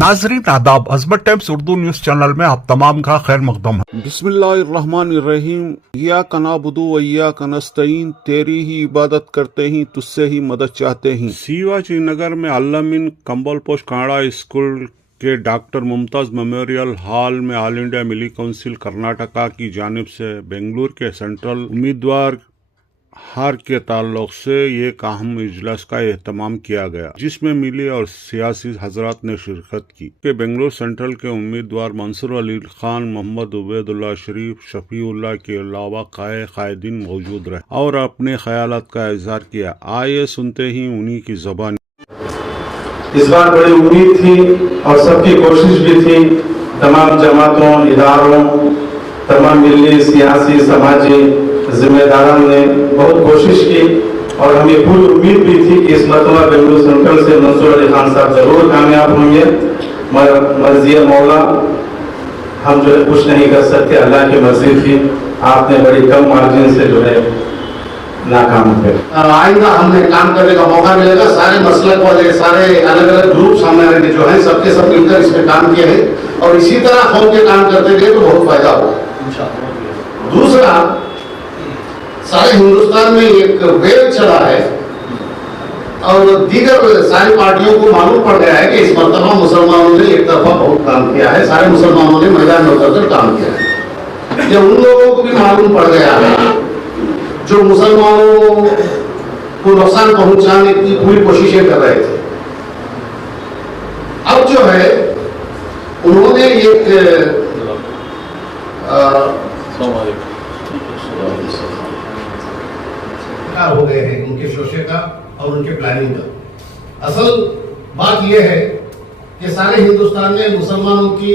नाजरीन आदाब, अजमत times Urdu news channel में आप तमाम का खैर मकदम है। बिस्मिल्लाहिर्रहमानिर्रहीम। इय्याका नअबुदु व इय्याका नस्तईन, तेरी ही इबादत करते ही, तुझसे ही मदद चाहते हैं। शिवाजी नगर में अल्लामीन कंबल पोस्ट कनाडा स्कूल के डॉक्टर मुमताज मेमोरियल हॉल में ऑल इंडिया मिली काउंसिल कर्नाटका की जानिब से बेंगलुरु के सेंट्रल उम्मीदवार हार के ताल्लुक से एक अहम इजलास का एहतमाम किया गया, जिसमें मिली और सियासी हजरात ने शिरकत की। के बेंगलुरु सेंट्रल के उम्मीदवार मंसूर अली खान, मोहम्मद उबैदुल्लाह शरीफ, शफीउल्लाह के अलावा कायदीन मौजूद रहे और अपने ख्यालात का इजहार किया। आइए सुनते ही उन्हीं की ज़बान। इस बार बड़ी उम्मीद थी और सबकी कोशिश भी थी, तमाम जमातों, इदारों, तमाम मिली सियासी समाजी जिम्मेदारों ने बहुत कोशिश की और हमें पूरी उम्मीद भी थी कि इस मरतबा बेंगलुरु सेंट्रल से मंसूर अली खान साहब जरूर कामयाब होंगे। मर्जी मौला हम जो है कुछ नहीं कर सकते, अल्लाह की मर्जी थी। आपने बड़ी कम मार्जिन से जो है नाकाम हुए। आइंदा हमने काम करने का मौका मिलेगा। सारे मसलक वाले, सारे अलग अलग ग्रुप्स हमारे जो हैं, सबके सब मिलकर इसमें काम किए हैं और इसी तरह कौम के काम करते गए तो बहुत फायदा होगा। दूसरा, सारे हिंदुस्तान में एक वेव चला है और दीगर सारी पार्टियों को मालूम पड़ गया है कि इस मरतबा मुसलमानों ने एक तरफा बहुत काम किया है। सारे मुसलमानों ने मैदान में उतरकर काम किया है। ये उन लोगों को भी मालूम पड़ गया है जो मुसलमानों को नुकसान पहुंचाने की पूरी कोशिशें कर रहे थे। अब जो है उन्होंने एक हो गए हैं उनके शोषे का और उनके प्लानिंग का। असल बात यह है कि सारे हिंदुस्तान में मुसलमानों की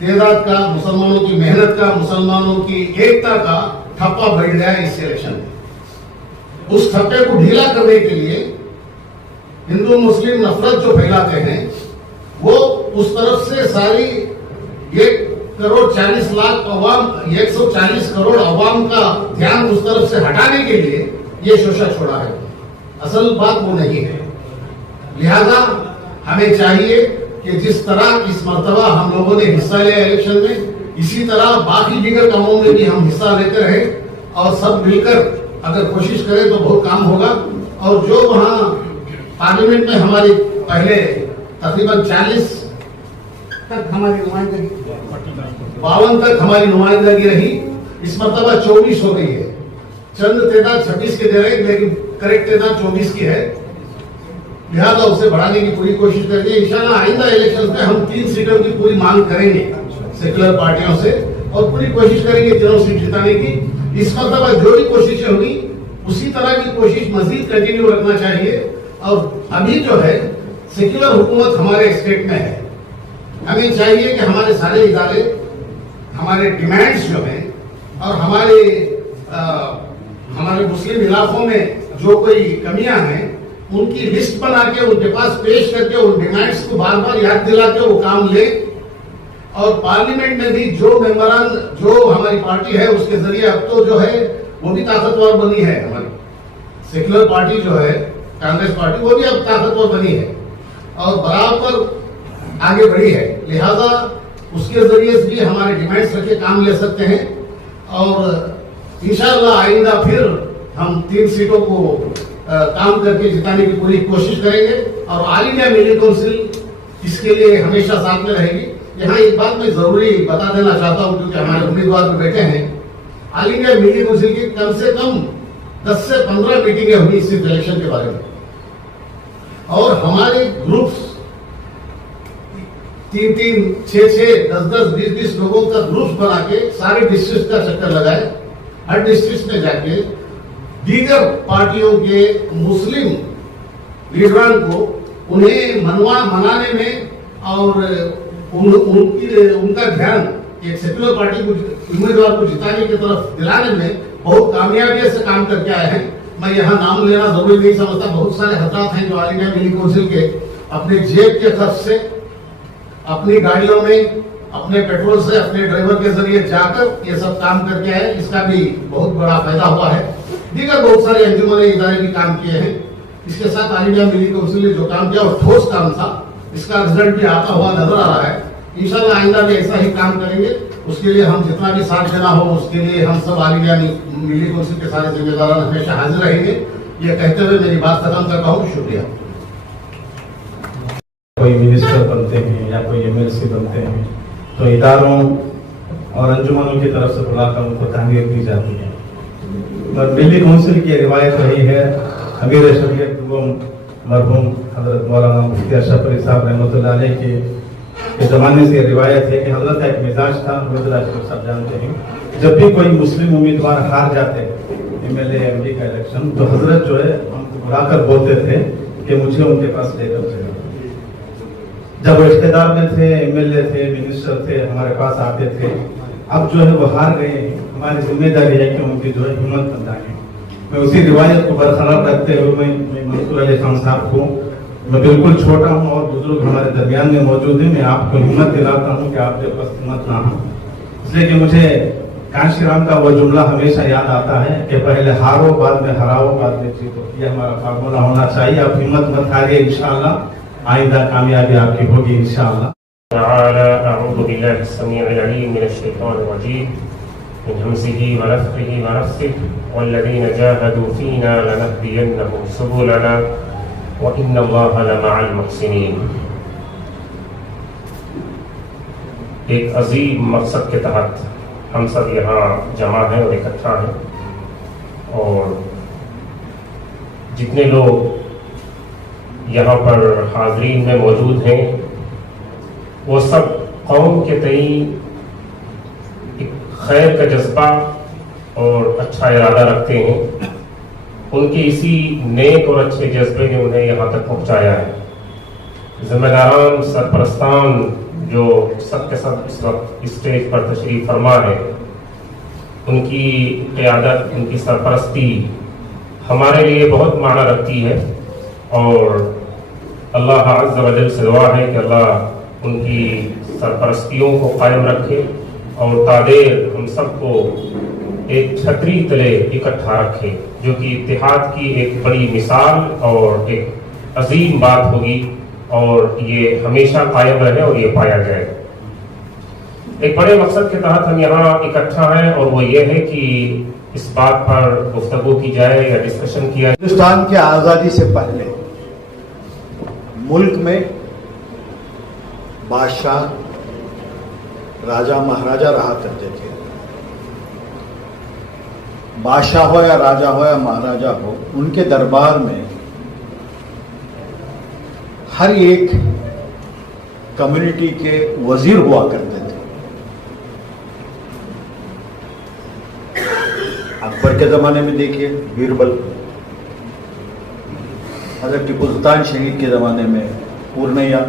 तादाद का, मुसलमानों की मेहनत का, मुसलमानों की एकता का ठप्पा बैठ गया है इस इलेक्शन में। उस ठप्पे को ढीला करने के लिए हिंदू मुस्लिम नफरत जो फैलाते हैं वो उस तरफ से सारी 1,40,00,000 अवाम, 140 करोड़ अवाम का ध्यान उस तरफ से हटाने के लिए ये शोषा छोड़ा है। असल बात वो नहीं है। लिहाजा हमें चाहिए कि जिस तरह इस मर्तबा हम लोगों ने हिस्सा लिया इलेक्शन में, इसी तरह बाकी दीगर कामों में भी हम हिस्सा लेते रहे और सब मिलकर अगर कोशिश करें तो बहुत काम होगा। और जो वहां पार्लियामेंट में हमारी पहले तकरीबन 40 तक हमारी नुमाइंदगी, 52 तक हमारी नुमाइंदगी रही, इस मर्तबा 24 हो गई है। चंद तादाद 26 के दे रहे, लेकिन करेक्ट तादाद 24 की है। लिहाजा उसे बढ़ाने की पूरी कोशिश करेंगे। इंशाल्लाह आइंदा इलेक्शन में हम 3 सीटों की पूरी मांग करेंगे सेक्युलर पार्टियों से और पूरी कोशिश करेंगे तीनों सीट जिताने की। इस मर्तबा जो भी कोशिशें होगी उसी तरह की कोशिश मजीद कंटिन्यू रखना चाहिए। और अभी जो है सेक्युलर हुकूमत हमारे स्टेट में है। हमें चाहिए कि हमारे सारे इदारे, हमारे डिमांड्स जो हैं और हमारे मुस्लिम इलाकों में जो कोई कमियां हैं उनकी लिस्ट बना के उनके पास पेश करके उन डिमांड्स को बार बार याद दिला के वो काम ले। और पार्लियामेंट में भी जो मेंबरान, जो हमारी पार्टी है उसके जरिए अब तो जो है वो भी ताकतवर बनी है। हमारी सेक्युलर पार्टी जो है कांग्रेस पार्टी, वो भी अब ताकतवर बनी है और बराबर आगे बढ़ी है। लिहाजा उसके जरिए भी हमारे डिमांड्स रखे काम ले सकते हैं और इंशाअल्लाह आइंदा फिर हम 3 सीटों को काम करके जिताने की पूरी कोशिश करेंगे। और ऑल इंडिया मीडिया काउंसिल इसके लिए हमेशा साथ में रहेगी। यहाँ एक बात मैं जरूरी बता देना चाहता हूँ क्योंकि हमारे उम्मीदवार भी बैठे हैं। ऑल इंडिया मीडिया काउंसिल की कम से कम 10 से 15 मीटिंगें हुई इस इलेक्शन के बारे में और हमारे ग्रुप्स 3-3, 6-6, 10-10, 20-20 लोगों का ग्रुप्स बना के सारे डिस्ट्रिक्ट का चक्कर लगाए। हर डिस्ट्रिक्ट में जाके दीगर पार्टियों के मुस्लिम लीडरान को उन्हें मनाने में और उनका ध्यान एक सेक्युलर पार्टी को, उम्मीदवार को जिताने की तरफ दिलाने में बहुत कामयाबी से काम करके आए हैं। मैं यहाँ नाम लेना जरूरी नहीं समझता। बहुत सारे हजरात हैं जो ऑल इंडिया मिली काउंसिल के अपने जेब के खर्च से, अपनी गाड़ियों में, अपने पेट्रोल से, अपने ड्राइवर के जरिए जाकर ये सब काम करके आए। इसका भी बहुत बड़ा फायदा हुआ है। दीगर बहुत सारे अंजुमन इदारे भी काम किए हैं। इसके साथ ऑल इंडिया मिली काउंसिल ने जो काम किया वो ठोस काम था इसका रिजल्ट भी आता हुआ नजर आ रहा है। इंशाल्लाह आइंदा भी ऐसा ही काम करेंगे। उसके लिए हम जितना भी साथ देना हो, उसके लिए हम सब ऑल इंडिया मिली काउंसिल के सारे जिम्मेदार हमेशा हाजिर रहेंगे। ये कहते हुए मेरी बात खत्म करता हूँ। शुक्रिया। कोई मिनिस्टर बनते हैं या कोई एमएलसी बनते हैं तो इदारों और अंजुमनों की तरफ से बुलाकर उनको तहनीत दी जाती है। पर मिली काउंसिल की रिवायत रही है, अमीर शरीयत मरहूम हजरत मौलाना मुफ्ती अशरफ अली साहब रहमतुल्लाह अलैह के ज़माने से रिवायत है कि हजरत का एक मिजाज था, सब जानते हैं, जब भी कोई मुस्लिम उम्मीदवार हार जाते एमएलए एमपी का इलेक्शन तो हजरत जो है हमको बुलाकर बोलते थे कि मुझे उनके पास लेकर चलो। जब वो इख्तियार में थे, एमएलए थे, मिनिस्टर थे, हमारे पास आते थे। अब जो है वो हार गए हैं, हमारी जिम्मेदारी है कि उनकी जो है हिम्मत बनाएं। मैं उसी रिवायत को बरकरार रखते हुए मैं मंसूर अली खान साहब को, मैं बिल्कुल छोटा हूँ और बुजुर्ग हमारे दरमियान में मौजूद है, मैं आपको हिम्मत दिलाता हूँ कि आपके पास हिम्मत ना हो। इसलिए कि मुझे कांशी राम का वो जुमला हमेशा याद आता है कि पहले हारो बाद में हराओ बाद में जीतो। ये हमारा फार्मूला होना चाहिए। आप हिम्मत मत हारिए, इंशाअल्लाह आइंदा कामयाबी आपकी होगी इंशाअल्लाह। अऊज़ु बिल्लाहि समीउल अलीम मिनश शैतानिर रजीम मिन हमज़िही व नफ़्ख़िही व नफ़्सिही वल्लज़ीना जाहदू फ़ीना लनहदियन्नहुम सुबुलना व इन्नल्लाहा लमअल मुहसिनीन। एक अजीम मकसद के तहत हम सब यहाँ जमा हैं और इकट्ठा हैं, और जितने लोग यहाँ पर हाज़रीन में मौजूद हैं वो सब कौम के तई एक खैर का जज्बा और अच्छा इरादा रखते हैं। उनके इसी नेक और अच्छे जज्बे ने उन्हें यहाँ तक पहुँचाया है। जिम्मेदारान सरपरस्तान जो सब के सब इस वक्त स्टेज पर तशरीफ फरमा है, उनकी क़यादत, उनकी सरपरस्ती हमारे लिए बहुत माना रखती है, और अल्लाह अज़्ज़ व जल से दुआ है कि अल्लाह उनकी सरपरस्तियों को कायम रखे और तादेर हम सबको एक छतरी तले इकट्ठा रखे, जो कि इत्तेहाद की एक बड़ी मिसाल और एक अजीम बात होगी, और ये हमेशा कायम रहे और ये पाया जाए। एक बड़े मकसद के तहत हम यहाँ इकट्ठा हैं, और वो ये है कि इस बात पर गुफ्तगू की जाए या डिस्कशन किया। हिंदुस्तान की आज़ादी से पहले मुल्क में बादशाह, राजा, महाराजा रहा करते थे। बादशाह हो या राजा हो या महाराजा हो, उनके दरबार में हर एक कम्युनिटी के वजीर हुआ करते थे। अकबर के ज़माने में देखिए बीरबल, हज़रत टीपू सुल्तान शहीद के ज़माने में पूर्णैया।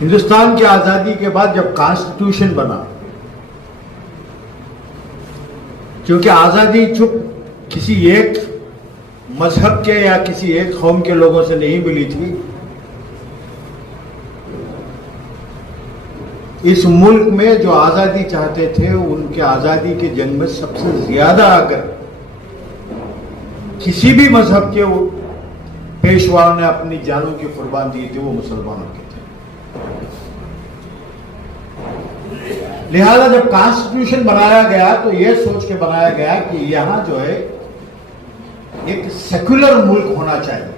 हिंदुस्तान की आज़ादी के बाद जब कॉन्स्टिट्यूशन बना, क्योंकि आज़ादी चुप किसी एक मजहब के या किसी एक कौम के लोगों से नहीं मिली थी, इस मुल्क में जो आज़ादी चाहते थे उनके आज़ादी के जंग में सबसे ज्यादा अगर किसी भी मजहब के पेशवाओं ने अपनी जानों की कुर्बान दी थी, वो मुसलमानों के थे। लिहाजा जब कॉन्स्टिट्यूशन बनाया गया तो यह सोच के बनाया गया कि यहां जो है एक सेक्युलर मुल्क होना चाहिए,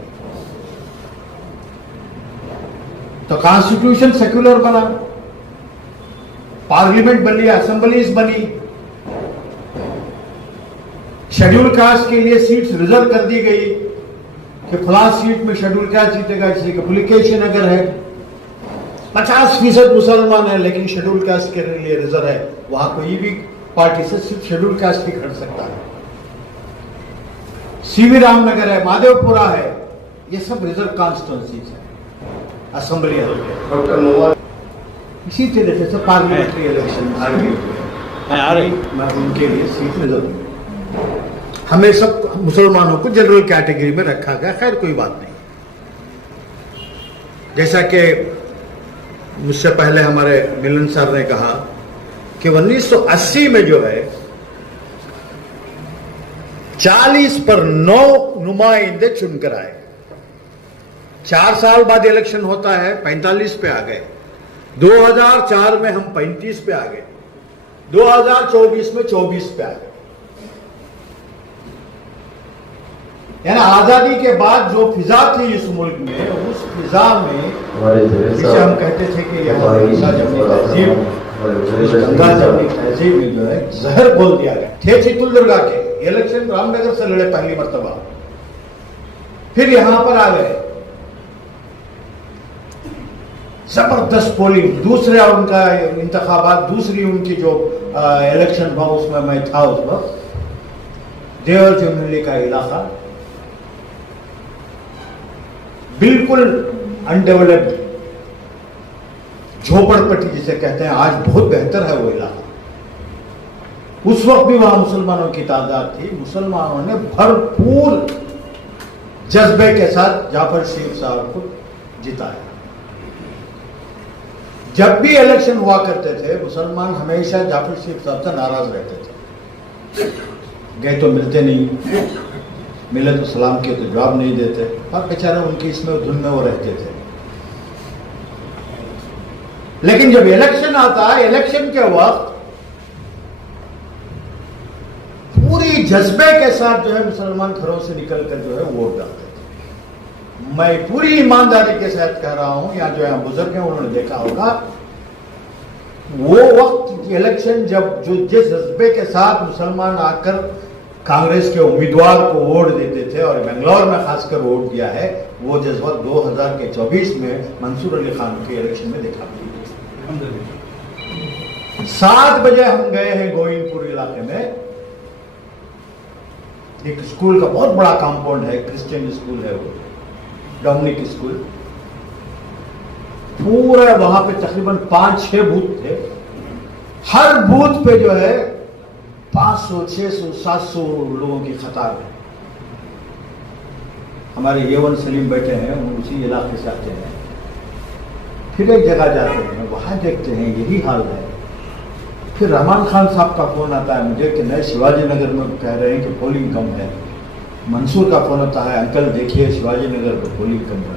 तो कॉन्स्टिट्यूशन सेक्युलर बना, पार्लियामेंट बनी, असेंबलीज बनी, शेड्यूल कास्ट के लिए सीट्स रिजर्व कर दी गई कि फला सीट में शेड्यूल कास्ट जीतेगा। जैसे एप्लीकेशन अगर है 50% मुसलमान है लेकिन शेड्यूल कास्ट के लिए रिजर्व है, वहां कोई भी पार्टी से सिर्फ शेड्यूल कास्ट ही खड़ सकता है। सीवी रामनगर है, माधवपुरा है, ये सब रिजर्व कॉन्स्टिट्यूंसीज है, असेंबली है। इसी तरीके से पार्लियामेंट्री इलेक्शन आ रही उनके लिए सीट रिजर्व, हमें सब मुसलमानों को जनरल कैटेगरी में रखा गया। खैर कोई बात नहीं, जैसा कि मुझसे पहले हमारे मिलन सर ने कहा कि 1980 में जो है 40 पर 9 नुमाइंदे चुनकर आए। 4 साल बाद इलेक्शन होता है, 45 पे आ गए। 2004 में हम 35 पे आ गए। 2024 में 24 पे आ गए। यानी आजादी के बाद जो फिजा थी इस मुल्क में, उस फिजा में जिसे हम कहते थे कि यहाँ जमनी तहजीब, गंगा जमनी तहजीब में जो है जहर बोल दिया गया। थे चित्तुलदुर्गा के इलेक्शन रामनगर से लड़े पहली मर्तबा, फिर यहां पर आ गए। जबरदस्त पोलिंग, दूसरा उनका इंतखाबात, दूसरी उनकी जो इलेक्शन हुआ उसमें मैं था उस वक्त। देवर जमनली का इलाका बिल्कुल अनडेवलप्ड, झोपड़पट्टी जिसे कहते हैं, आज बहुत बेहतर है वो इलाका। उस वक्त भी वहां मुसलमानों की तादाद थी। मुसलमानों ने भरपूर जज्बे के साथ जाफर शरीफ साहब को जिताया। जब भी इलेक्शन हुआ करते थे, मुसलमान हमेशा जाफर शरीफ साहब से नाराज रहते थे। गए तो मिलते नहीं, मिले तो सलाम किए तो जवाब नहीं देते, और बेचारे उनकी इसमें धुन में वो रहते थे। लेकिन जब इलेक्शन आता है, इलेक्शन के वक्त पूरी जज्बे के साथ जो है मुसलमान घरों से निकलकर जो है वोट डालते थे। मैं पूरी ईमानदारी के साथ कह रहा हूं, या जो यहाँ बुजुर्ग हैं उन्होंने देखा होगा, वो वक्त इलेक्शन जब जो जिस जज्बे के साथ मुसलमान आकर कांग्रेस के उम्मीदवार को वोट देते थे, और बेंगलोर में खासकर वोट दिया है, वो जज्बा 2024 में मंसूर अली खान के इलेक्शन में देखा गया। 7 बजे हम गए हैं गोविंदपुर इलाके में। एक स्कूल का बहुत बड़ा कंपाउंड है, क्रिश्चियन स्कूल है वो, डोमिनिक स्कूल। पूरा वहां पे तकरीबन 5-6 बूथ थे। हर बूथ पे जो है 500, 600, 700 लोगों की कतार है। हमारे येवन सलीम बैठे हैं, हम उसी इलाके से आते हैं। फिर एक जगह जाते हैं, वहां देखते हैं यही हाल है। फिर रहमान खान साहब का फोन आता है मुझे कि नए शिवाजी नगर में कह रहे हैं कि पोलिंग कम है। मंसूर का फोन आता है, अंकल देखिए शिवाजी नगर में पोलिंग कम है।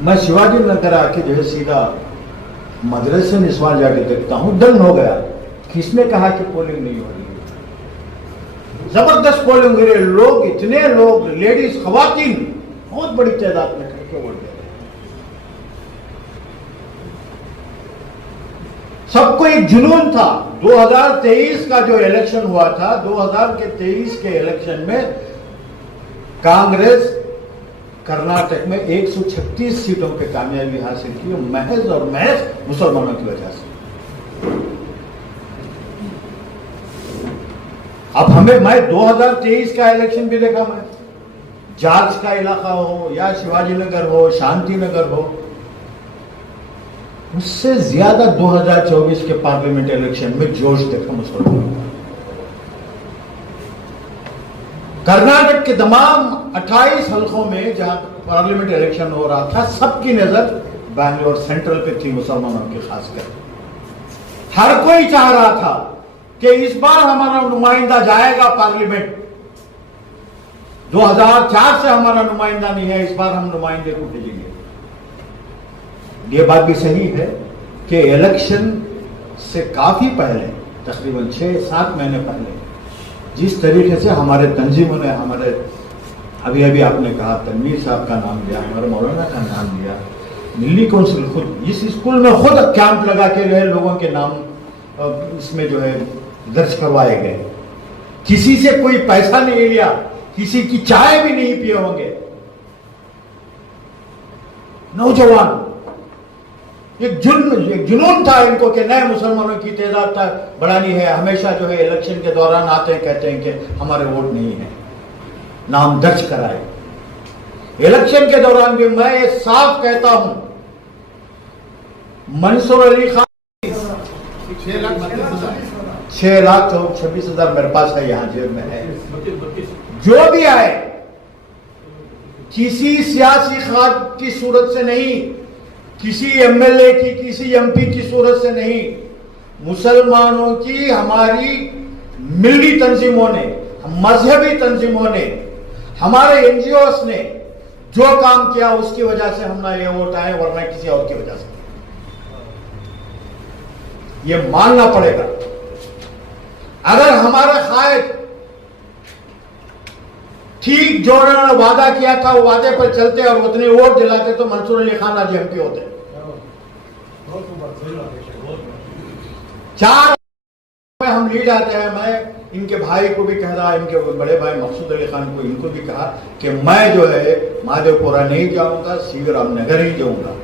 मैं शिवाजी नगर आके जो है सीधा मदरसे निस्वान जाके देखता हूँ, दंग हो गया। किसने कहा कि पोलिंग नहीं हो रही? जबरदस्त पोलिंग हो रही है। लोग, इतने लोग, लेडीज, खवातीन बहुत बड़ी तादाद में करके वोट दे रहे हैं। सबको एक जुनून था। 2023 का जो इलेक्शन हुआ था, 2023 के इलेक्शन में कांग्रेस कर्नाटक में 136 सीटों पे कामयाबी हासिल की, महज और महज मुसलमानों की वजह से। अब मैं 2023 का इलेक्शन भी देखा, मैं जार्ज का इलाका हो या शिवाजी नगर हो, शांति नगर हो, उससे ज्यादा 2024 के पार्लियामेंट इलेक्शन में जोश देखा मुसलमानों का। कर्नाटक के तमाम 28 हल्कों में जहां पार्लियामेंट इलेक्शन हो रहा था, सबकी नजर बैंगलोर सेंट्रल पे थी, मुसलमानों की खासकर। हर कोई चाह रहा था कि इस बार हमारा नुमाइंदा जाएगा पार्लियामेंट। 2004 से हमारा नुमाइंदा नहीं है, इस बार हम नुमाइंदे को भेजेंगे। ये बात भी सही है कि इलेक्शन से काफी पहले, तकरीबन 6-7 महीने पहले, जिस तरीके से हमारे तंजीमों ने, हमारे अभी आपने कहा तनवीर साहब का नाम लिया, हमारे मौलाना का नाम लिया, दिल्ली काउंसिल खुद इस स्कूल में खुद कैंप लगा के रहे, लोगों के नाम इसमें जो है दर्ज करवाए गए। किसी से कोई पैसा नहीं लिया, किसी की चाय भी नहीं पिए होंगे। नौजवान, एक जुनून था इनको कि नए मुसलमानों की तादाद बढ़ानी है। हमेशा जो है इलेक्शन के दौरान आते हैं, कहते हैं कि हमारे वोट नहीं है, नाम दर्ज कराए। इलेक्शन के दौरान भी मैं साफ कहता हूं, मंसूर अली खान 6,26,000 मेरे पास है, यहां जेब में है। जो भी आए, किसी सियासी खाद की सूरत से नहीं, किसी एमएलए की, किसी एमपी की सूरत से नहीं, मुसलमानों की हमारी मिली तंजीमों ने, मजहबी तंजीमों ने, हमारे एनजीओस ने जो काम किया उसकी वजह से हम ना ये वोट आए, वरना किसी और की वजह से। ये मानना पड़ेगा। अगर हमारे कायद ठीक जो उन्होंने वादा किया था वो वादे पर चलते और उतने वोट दिलाते तो मंसूर अली खान आज एमपी होते। 4 में हम लीड आते हैं। मैं इनके भाई को भी कह रहा, इनके बड़े भाई मकसूद अली खान को, इनको भी कहा कि मैं जो है महादेवपुरा नहीं जाऊंगा, सीवी रामनगर ही जाऊंगा।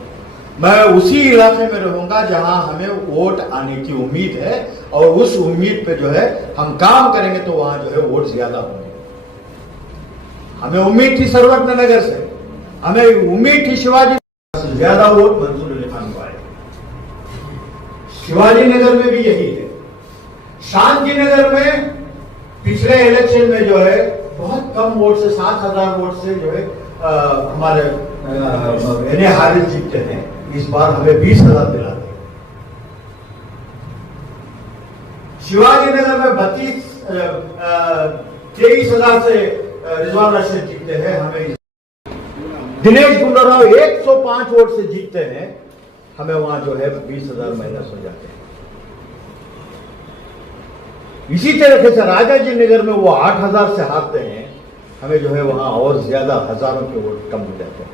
मैं उसी इलाके में रहूंगा जहां हमें वोट आने की उम्मीद है, और उस उम्मीद पे जो है हम काम करेंगे तो वहां जो है वोट ज्यादा होंगे। हमें उम्मीद थी सर्वज्ञ नगर से, हमें उम्मीद थी शिवाजी से ज्यादा वोट मंसूर अली खान को आए। शिवाजी नगर में भी यही है। शांति नगर में पिछले इलेक्शन में जो है बहुत कम वोट से, 7,000 वोट से जो है हमारे एने हारिस जीतते हैं। इस बार हमें 20,000 दिलाते। शिवाजी नगर में 23,000 से रिजवान रशीद जीतते हैं। हमें दिनेश गुंडूराव 105 वोट से जीतते हैं। हमें वहां जो है 20,000 माइनस हो जाते हैं। इसी तरीके से राजाजी नगर में वो 8,000 से हारते हैं। हमें जो है वहां और ज्यादा हजारों के वोट कम हो जाते हैं।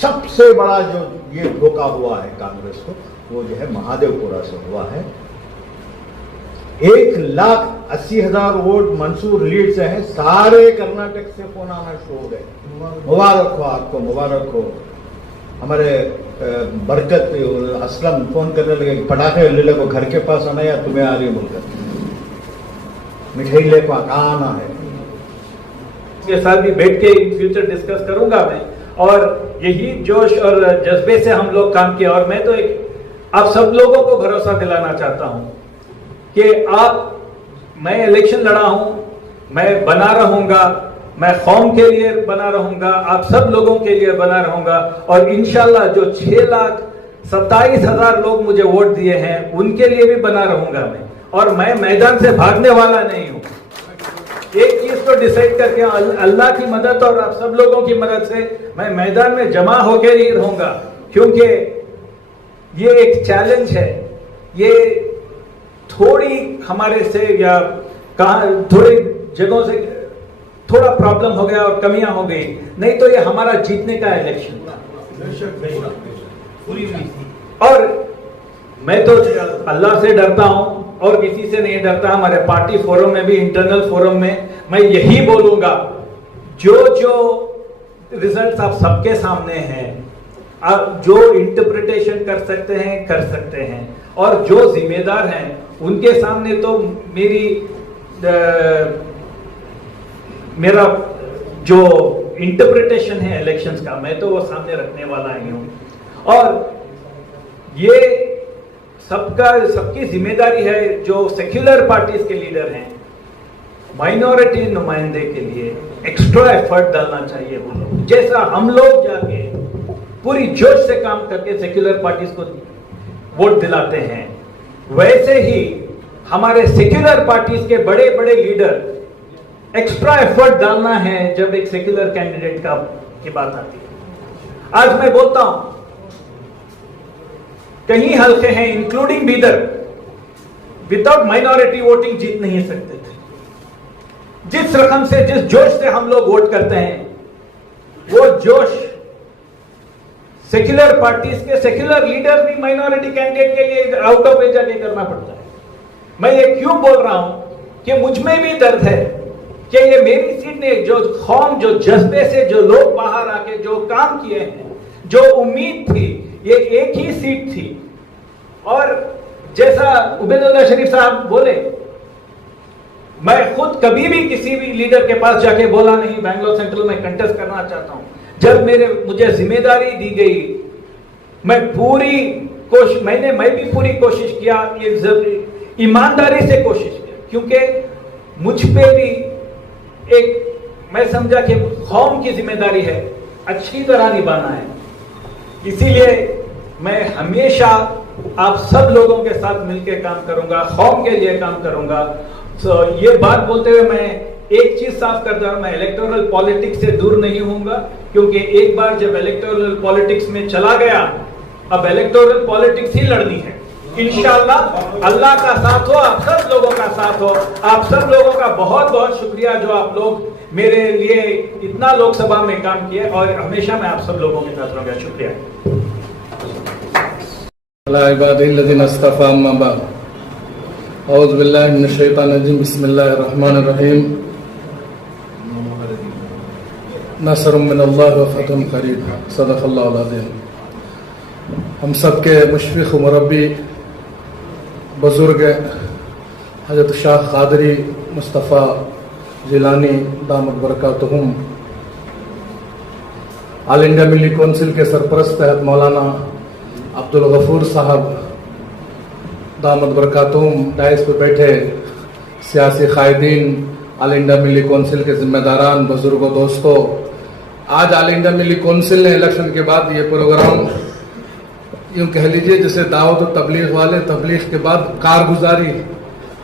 सबसे बड़ा जो ये धोखा हुआ है कांग्रेस को, वो जो है महादेवपुरा से हुआ है। 1,80,000 वोट मंसूर लीड से हैं। सारे कर्नाटक से फोन आना शुरू हो गए, मुबारक हो आपको, मुबारक हो। हमारे बरकत असलम फोन करने लगे, पटाखे ले को घर के पास आना या तुम्हें आ रही बोलकर, मिठाई ले को कहाँ आना है। के साथ भी बैठ के इन फ्यूचर डिस्कस करूंगा मैं, और यही जोश और जज्बे से हम लोग काम किया। और मैं तो आप सब लोगों को भरोसा दिलाना चाहता हूं कि मैं इलेक्शन लड़ा हूं, मैं बना रहूंगा, मैं कौम के लिए बना रहूंगा, आप सब लोगों के लिए बना रहूंगा। और इंशाल्लाह जो 6,27,000 लोग मुझे वोट दिए हैं उनके लिए भी बना रहूंगा मैं। और मैं मैदान से भागने वाला नहीं हूं। एक चीज को डिसाइड करके, अल्लाह की मदद और आप सब लोगों की मदद से मैं मैदान में जमा होकर ही रहूंगा, क्योंकि ये एक चैलेंज है। ये थोड़ी हमारे से या थोड़ी जगहों से थोड़ा प्रॉब्लम हो गया और कमियां हो गई, नहीं तो ये हमारा जीतने का इलेक्शन था। और मैं तो अल्लाह से डरता हूं और किसी से नहीं डरता। हमारे पार्टी फोरम में भी, इंटरनल फोरम में मैं यही बोलूंगा, जो रिजल्ट्स आप सबके सामने हैं, आप जो इंटरप्रिटेशन कर सकते हैं, और जो जिम्मेदार हैं उनके सामने तो मेरा जो इंटरप्रिटेशन है इलेक्शंस का, मैं तो वो सामने रखने वाला ही हूं। और ये सबकी जिम्मेदारी है, जो सेक्युलर पार्टीज के लीडर हैं, माइनॉरिटी नुमाइंदे के लिए एक्स्ट्रा एफर्ट डालना चाहिए वो लोग। जैसा हम लोग जाके पूरी जोश से काम करके सेक्युलर पार्टीज को वोट दिलाते हैं, वैसे ही हमारे सेक्युलर पार्टीज के बड़े बड़े लीडर एक्स्ट्रा एफर्ट डालना है जब एक सेक्युलर कैंडिडेट की बात आती है। आज मैं बोलता हूं, कई हल्के हैं including Bidar, without minority voting जीत नहीं सकते थे। जिस रकम से, जिस जोश से हम लोग वोट करते हैं, वो जोश सेक्युलर पार्टीज के सेक्युलर लीडर भी माइनॉरिटी कैंडिडेट के लिए आउट ऑफ वे जाके करना पड़ता है। मैं ये क्यों बोल रहा हूं कि मुझ में भी दर्द है कि ये मेरी सीट ने जो कौम, जो जज्बे से जो लोग बाहर आके जो काम किए हैं, जो उम्मीद थी, ये एक ही सीट थी। और जैसा उबैदुल्लाह शरीफ साहब बोले, मैं खुद कभी भी किसी भी लीडर के पास जाके बोला नहीं बैंगलोर सेंट्रल में कंटेस्ट करना चाहता हूं। जब मुझे जिम्मेदारी दी गई, मैं भी पूरी कोशिश किया, ये ईमानदारी से कोशिश किया, क्योंकि मुझ पे भी मैं समझा कि कौम की जिम्मेदारी है, अच्छी तरह निभाना है। इसीलिए मैं हमेशा आप सब लोगों के साथ मिलकर काम करूंगा, कौम के लिए काम करूंगा। ये बात बोलते हुए मैं एक चीज साफ करता हूं, मैं इलेक्टोरल पॉलिटिक्स से दूर नहीं होऊंगा, क्योंकि एक बार जब इलेक्टोरल पॉलिटिक्स में चला गया, अब इलेक्टोरल पॉलिटिक्स ही लड़नी है। इंशाअल्लाह अल्लाह का साथ हो, आप सब लोगों का साथ हो। आप सब लोगों का बहुत बहुत शुक्रिया जो आप लोग मेरे लिए इतना लोकसभा में काम किए, और हमेशा मैं आप सब लोगों के साथ रहूंगा। शुक्रिया। नसरुम मिनल्लाह व फतहुन करीब, सदक़ल्लाहुल अज़ीम। हम सब के मुशफ़िक़ व मुरब्बी बुज़ुर्ग हज़रत शाह क़ादरी मुस्तफ़ा जिलानी दामद बरकातुहुम, ऑल इंडिया मिली कौंसिल के सरपरस्त हैत मौलाना अब्दुल गफूर साहब दामद बरकातुहुम, डायस पे बैठे सियासी क़ायदीन, ऑल इंडिया मिली कौंसिल के जिम्मेदारान, बुजुर्गों, दोस्तों, आज ऑल इंडिया मिली कौंसिल ने इलेक्शन के बाद ये प्रोग्राम यूं कह लीजिए जैसे दावत और तबलीग वाले तबलीग के बाद कारगुजारी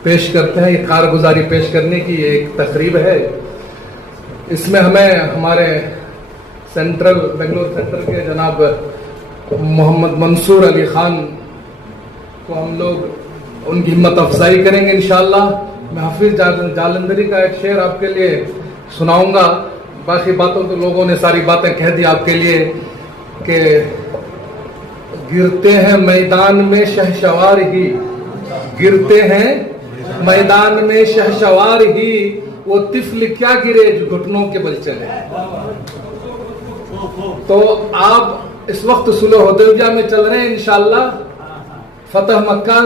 पेश करते हैं, ये कारगुजारी पेश करने की ये एक तकरीब है। इसमें हमें हमारे सेंट्रल बेंगलोर सेंट्रल के जनाब मोहम्मद मंसूर अली खान को हम लोग उनकी हिम्मत अफजाई करेंगे इंशाअल्लाह। मैं हाफिज जालंधरी का एक शेर आपके लिए सुनाऊंगा, बाकी बातों तो लोगों ने सारी बातें कह दी आपके लिए कि गिरते हैं मैदान में शहसवार ही, गिरते हैं मैदान में शहसवार ही, वो तिफल क्या गिरे जो घुटनों के बल चले। तो आप इस वक्त सुलह हुदैबिया में चल रहे हैं, इंशाअल्लाह फतह मक्का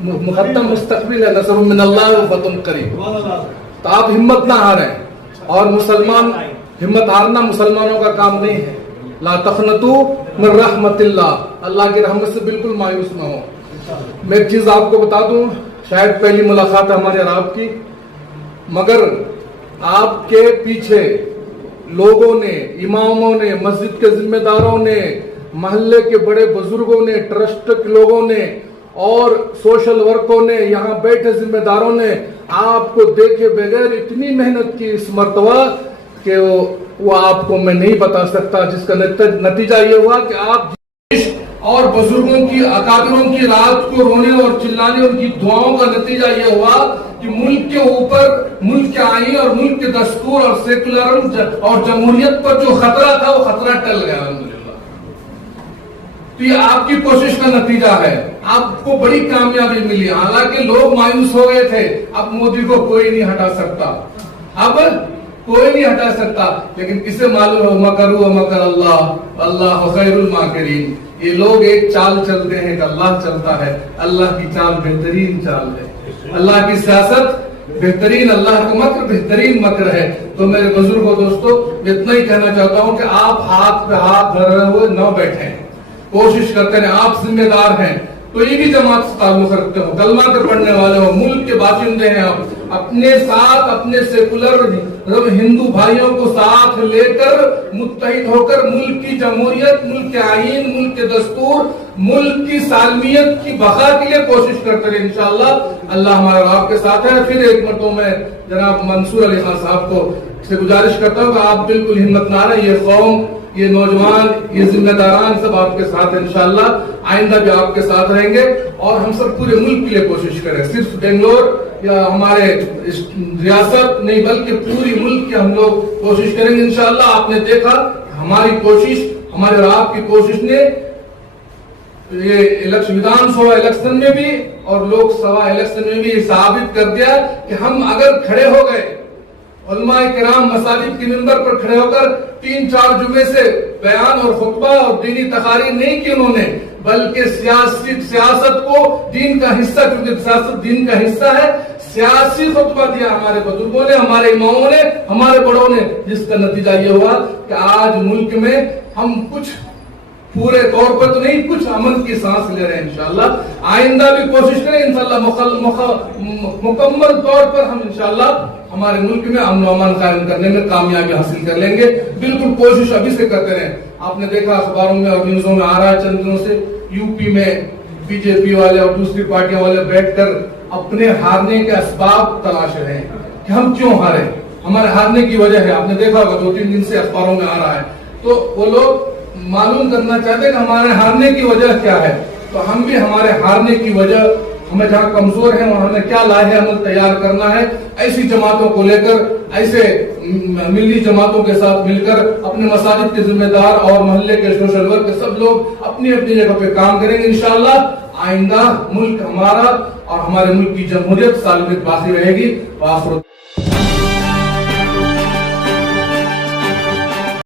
मुकद्दम मुस्तकबिल है, नसरुम मिनल्लाह व फतहुन करीब। तो आप हिम्मत ना हारें, और मुसलमान हिम्मत हारना मुसलमानों का काम नहीं है। ला तखनतू मिन रहमतिल्लाह, अल्लाह की रहमत से बिल्कुल मायूस ना हो। मैं एक चीज आपको बता दूं, शायद पहली मुलाकात है हमारे और आपकी, मगर आपके पीछे लोगों ने, इमामों ने, मस्जिद के जिम्मेदारों ने, मोहल्ले के बड़े बुजुर्गों ने, ट्रस्ट के लोगों ने और सोशल वर्कों ने, यहाँ बैठे जिम्मेदारों ने आपको देखे बगैर इतनी मेहनत की इस मर्तबा कि वो आपको मैं नहीं बता सकता, जिसका नतीजा ये हुआ कि आप और बुजुर्गों की, अकाबिरों की रात को रोने और चिल्लाने, उनकी दुआओं का नतीजा ये हुआ कि मुल्क के ऊपर, मुल्क के आईन और मुल्क के दस्तूर और सेकुलरिज्म और जमहूरियत पर जो खतरा था वो खतरा टल गया अल्हम्दुलिल्लाह। तो ये आपकी कोशिश का नतीजा है, आपको बड़ी कामयाबी मिली। हालांकि लोग मायूस हो गए थे, अब मोदी को कोई नहीं हटा सकता, अब कोई नहीं हटा सकता, लेकिन किसे मालूम है मकरू मकर अल्लाह, अल्लाह खैरुल माकिरीन। ये लोग एक चाल चलते हैं कि अल्लाह चलता है, अल्लाह की चाल बेहतरीन चाल है, अल्लाह की सियासत बेहतरीन, अल्लाह का मकर बेहतरीन मकर है। तो मेरे बुजुर्गों, दोस्तों, इतना ही कहना चाहता हूँ कि आप हाथ पे हाथ धरे हुए न बैठे, कोशिश करते हैं, आप जिम्मेदार हैं, तो ये भी जमात से ताल्लुक रखते हो, कलमा के पढ़ने वाले हो, मुल्क के बाशिंदे हैं, आप अपने साथ अपने सेकुलर हिंदू भाइयों को साथ लेकर मुत्तहिद होकर मुल्क की जमहूरियत, मुल्क के आईन, मुल्क के दस्तूर, मुल्क की सालमियत की बका के लिए कोशिश करते रहे। इंशाअल्लाह अल्लाह हमारा आपके साथ है। फिर एक मरतबा मैं जनाब मंसूर अली खान साहब को से गुजारिश करता हूँ कि आप बिल्कुल हिम्मत ना रहे, ये कौम, ये नौजवान, ये जिम्मेदारान सब आपके साथ इंशाअल्लाह आइंदा भी आपके साथ रहेंगे, और हम सब पूरे मुल्क के लिए कोशिश करें, सिर्फ बेंगलोर या हमारे रियासत नहीं बल्कि पूरी मुल्क की हम लोग कोशिश करेंगे इंशाअल्लाह। आपने देखा हमारी कोशिश, हमारे और आपकी कोशिश ने ये विधानसभा इलेक्शन में भी और लोकसभा इलेक्शन में भी साबित कर दिया कि हम अगर खड़े हो गए, उलमाए किराम मसाजिद के मिंबर पर खड़े होकर 3-4 जुमे से बयान और खुतबा और दीनी तकारीर नहीं की उन्होंने, बल्कि सियासत को दीन का हिस्सा, क्योंकि सियासत दीन का हिस्सा है, सियासी खुतबा दिया हमारे बुजुर्गों ने, हमारे इमामों ने, हमारे बड़ों ने, जिसका नतीजा ये हुआ कि आज मुल्क में हम कुछ पूरे तौर पर तो नहीं, कुछ अमन की सांस ले रहे हैं। इंशाअल्लाह आइंदा भी कोशिश करें, इंशाअल्लाह मुकम्मल तौर पर हम इंशाअल्लाह हमारे मुल्क में अमन अमान कायम करने में कामयाबी हासिल कर लेंगे। बिल्कुल कोशिश अभी से करते रहे। आपने देखा अखबारों में और न्यूजों में आ रहा है चंद दिनों से, यूपी में बीजेपी वाले और दूसरी पार्टियों वाले बैठकर अपने हारने के असबाब तलाश रहे हैं कि हम क्यों हारे, हमारे हारने की वजह है। आपने देखा होगा 2-3 दिन से अखबारों में आ रहा है, तो वो लोग मालूम करना चाहते हैं कि हमारे हारने की वजह क्या है। तो हम भी हमारे हारने की वजह, हमें जहाँ कमजोर है वहां हमें क्या लाहे अमल तैयार करना है, ऐसी जमातों को लेकर, ऐसे मिली जमातों के साथ मिलकर अपने मसाजिद के जिम्मेदार और मोहल्ले के सोशल वर्क के सब लोग अपनी अपनी जगह पे काम करेंगे। इंशाअल्लाह आइंदा मुल्क हमारा और हमारे मुल्क की जमहूरियत सालिमत बाकी रहेगी।